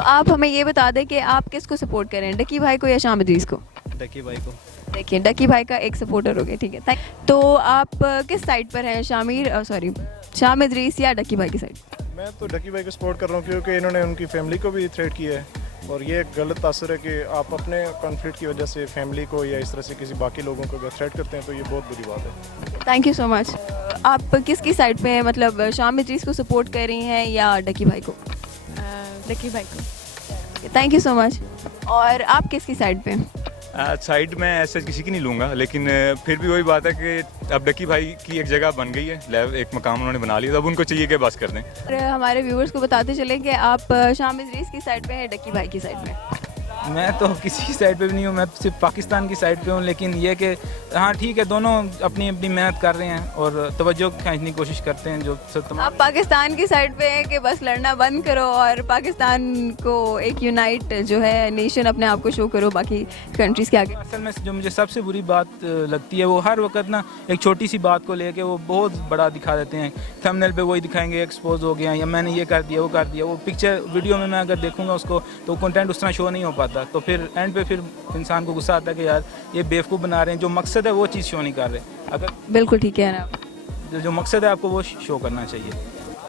तो आप हमें ये बता दें कि आप किसको सपोर्ट करें, डकी भाई को या शाम अजीज़ को? डकी भाई को। देखिए डकी भाई का एक सपोर्टर हो गया, ठीक है। तो आप किस साइड पर हैं, शाम इदरीस या डकी भाई की साइड? मैं तो डकी भाई को सपोर्ट कर रहा हूँ क्योंकि इन्होंने उनकी फैमिली को भी थ्रेट किया है और ये एक गलत तासर है कि आप अपने कॉन्फ्लिक्ट की वजह से फैमिली को या इस तरह से किसी बाकी लोगों को अगर थ्रेट करते हैं तो ये बहुत बुरी बात है। Thank you so much. आप किसकी साइड पे हैं, मतलब शाम इदरीस को सपोर्ट कर रही हैं या डकी भाई को? डकी भाई को। Thank you so much. और आप किसकी साइड पे हैं? साइड में ऐसे किसी की नहीं लूँगा, लेकिन फिर भी वही बात है कि अब डकी भाई की एक जगह बन गई है, एक मकाम उन्होंने बना लिया, तो अब उनको चाहिए कि बस कर दें। और हमारे व्यूवर्स को बताते चले कि आप शाम इदरीस की साइड पे हैं, डकी भाई की साइड पे? मैं तो किसी साइड पे भी नहीं हूँ, मैं सिर्फ पाकिस्तान की साइड पे हूँ, लेकिन ये कि हाँ ठीक है, दोनों अपनी अपनी मेहनत कर रहे हैं और तवज्जो खींचने की कोशिश करते हैं। जो आप पाकिस्तान की साइड पे हैं कि बस लड़ना बंद करो और पाकिस्तान को एक यूनाइट जो है नेशन अपने आप को शो करो बाकी कंट्रीज़ के आगे? असल में जो मुझे सबसे बुरी बात लगती है वो हर वक्त ना एक छोटी सी बात को लेके वो बहुत बड़ा दिखा देते हैं। थंबनेल पे वही दिखाएंगे एक्सपोज हो गया या मैंने ये कर दिया वो कर दिया, वो पिक्चर वीडियो में मैं अगर देखूंगा उसको तो कंटेंट उस तरह शो नहीं हो पाता, तो फिर एंड पे फिर इंसान को गुस्सा आता है कि यार ये बेवकूफ़ बना रहे हैं, जो मकसद है वो चीज़ शो नहीं कर रहे। अगर बिल्कुल ठीक है ना, जो मकसद है आपको वो शो करना चाहिए।